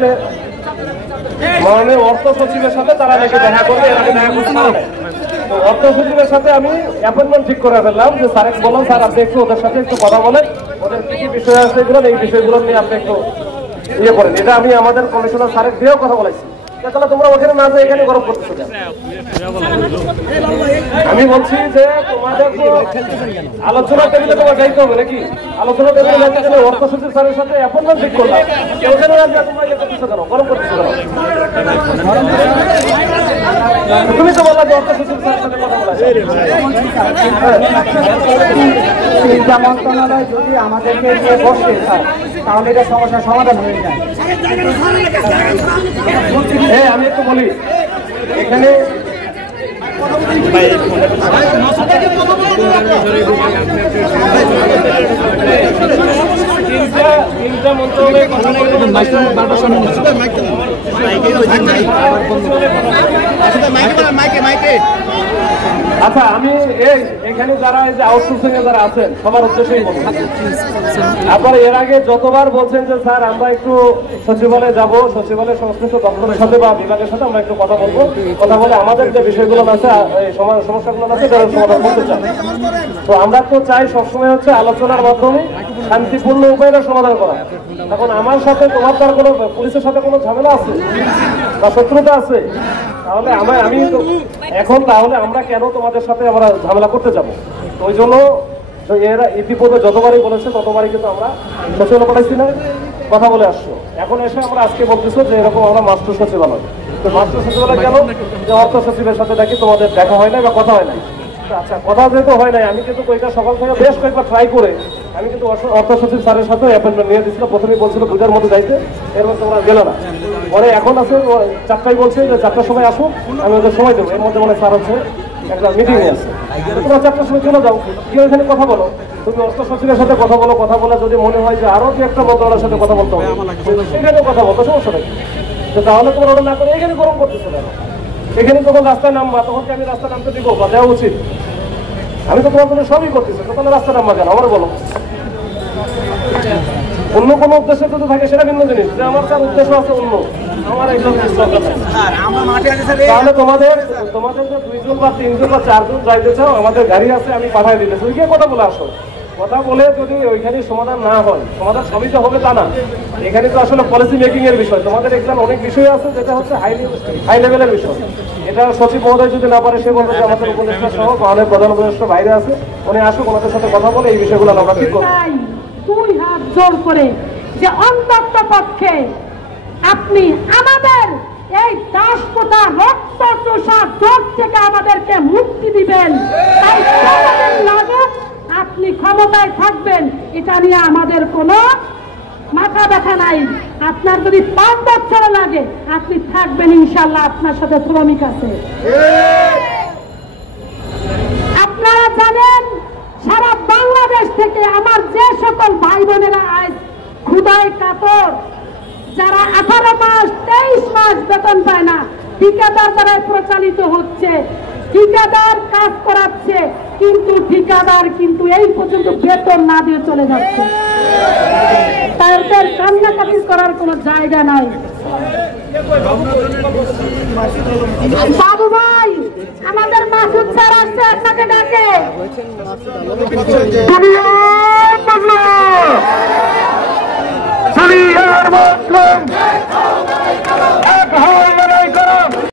হচ্ছে মাননীয় অর্থ সচিবের সাথে তারা নাকি দেখা করবে, এর আগে দেখা করতে পারে। তো অর্থ সচিবের সাথে আমি অ্যাপয়েন্টমেন্ট ঠিক করে ফেললাম যে স্যার বললাম স্যার আপনি একটু ওদের সাথে একটু কথা বলেন, ওদের কি কি বিষয় আছে এগুলো, এই বিষয়গুলো নিয়ে আপনি একটু ইয়ে করেন। এটা আমি আমাদের কমিশনার স্যারের দিয়েও কথা বলেছি। তাহলে তোমরা ওখানে না যাই এখানে গরম করতেছো কেন? আমি বলছি যে তোমাদের তো আলোচনা টেবিলে তোমার যাইতে হবে নাকি? আলোচনা টেবিলে যাইতে গেলে অর্থ সচিব স্যারের সাথে অ্যাপয়েন্টমেন্ট ঠিক করলাম, ওখানে না যা তোমরা ইয়ে করতেছো কেন, গরম করতেছো কেন? তুমি তো বললা যে অর্থ সচিব স্যারের সাথে কথা বলা শিক্ষা মন্ত্রণালয় যদি আমাদেরকে নিয়ে বসে তাহলে এটা সমস্যার সমাধান হয়ে যায়। আমি একটু বলি, এখানে তিনটা মন্ত্রণালয়ের কথা আচ্ছা, আমি এখানে যারা এই যে আউটসোর্সিং এ যারা আছেন সবার উদ্দেশ্যেই বলছি, আপনারা এর আগে যতবার বলছেন যে স্যার আমরা একটু সচিবালয়ে যাব, সচিবালয় সংশ্লিষ্ট দপ্তরের সাথে বা বিভাগের সাথে আমরা একটু কথা বলবো, কথা বলে আমাদের যে বিষয়গুলো আছে এই সমস্যাগুলো আছে তারা সমাধান করতে চাই। তো আমরা তো চাই সবসময় হচ্ছে আলোচনার মাধ্যমে শান্তিপূর্ণ উপায়ে সমাধান করা। এখন আমার সাথে তোমার তার কোনো পুলিশের সাথে কোনো ঝামেলা আছে বা শত্রুতা আছে, তাহলে আমি তো এখন তাহলে আমরা কেন তোমাদের সাথে আমরা ঝামেলা করতে যাবো? তো ওই জন্য এরা ইতিপূর্বে যতবারই বলেছে ততবারই কিন্তু আমরা সচিবালয় পাঠাইছি না, কথা বলে আসছো। এখন এসে আমরা আজকে বলতেছো যে এরকম আমরা মাস্টার সচিবালয়, তো মাস্টার সচিবালয় কেন? যে অর্থ সচিবের সাথে নাকি তোমাদের দেখা হয় নাই বা কথা হয় নাই। আচ্ছা, কথা যেহেতু হয় নাই, আমি কিন্তু ওইটা সকাল থেকে বেশ কয়েকবার ট্রাই করে আমি কিন্তু অর্থ সচিব স্যারের সাথে অ্যাপয়েন্টমেন্ট নিয়ে দিচ্ছিলাম। প্রথমেই বলছিল 2টার মধ্যে যাইতে, এর মধ্যে তোমরা গেল না। পরে এখন আছে 4টায় বলছে যে 4টার সময় আসো, আমি ওদের সময় দেবো। এর মধ্যে মানে স্যার হচ্ছে একটা মিটিং আছে, তোমরা 4টার সময় চলে যাও, গিয়ে ওইখানে কথা বলো। তুমি অর্থ সচিবের সাথে কথা বলো, কথা বলে যদি মনে হয় যে আরো কি একটা মন্ত্রণালয়ের সাথে কথা বলতে হবে সেখানে কথা বলতো, সমস্যা নেই। তাহলে তোমরা ওটা না করে এখানে গরম করতেছো কেন? এখানে যখন রাস্তায় নামবা তখন কি আমি রাস্তায় নামতে দিব বা দেওয়া উচিত? আমি তো তোমার জন্য সবই করতেছি, তো তাহলে রাস্তা নামবা কেন আমার বলো? অন্য কোনো উদ্দেশ্য যদি থাকে সেটা ভিন্ন জিনিস, যে আমার তার উদ্দেশ্য আছে অন্য, আমার এইসব তাহলে তোমাদের যে 2জন বা 3জন বা 4জন যাইতে চাও, আমাদের গাড়ি আছে, আমি পাঠাই দিলে তুই গিয়ে কথা বলে আসো। কথা বলে যদি ওইখানে সমাধান না হয়, সমাধান সবই তো হবে তা না। এখানে তো আসলে পলিসি মেকিং এর বিষয়, তোমাদের এক্সাম অনেক বিষয় আছে যেটা হচ্ছে হাই লেভেলের বিষয়। এটা সচিব মহোদয় যদি না পারে, সে বলবে যে আমাদের উপদেষ্টা সহ আমাদের প্রধান উপদেষ্টা বাইরে আছে, উনি আসুক, ওনাদের সাথে কথা বলে এই বিষয়গুলো আমরা ঠিক করবো। 2 হাত জোর করে যে অন্তত পক্ষে আপনি আমাদের এই দাসপ্রথা রক্ত চোষা জোট থেকে আমাদেরকে মুক্তি দিবেন, তাই লাগুক আপনি ক্ষমতায় থাকবেন, এটা নিয়ে আমাদের কোনো মাথা ব্যথা নাই। আপনার যদি 5 বছর লাগে আপনি থাকবেন, ইনশাল্লাহ আপনার সাথে শ্রমিক আছে। আপনারা জানেন সারা বাংলাদেশ থেকে আমার যে সকল ভাই বোনেরা আজ ক্ষুধায় কাতর, যারা 18 মাস 23 মাস বেতন পায় না, ঠিকাদার দ্বারা প্রচালিত হচ্ছে, ঠিকাদার কাজ করাচ্ছে, কিন্তু ঠিকাদার কিন্তু এই পর্যন্ত বেতন না দিয়ে চলে যাচ্ছে। তাদের কান্নাকাটি করার কোনো জায়গা নাই। বাবু ভাই, আমাদের মাসুদ স্যার আসছে, আপনাকে ডাকে। দুনিয়ার মুসলিম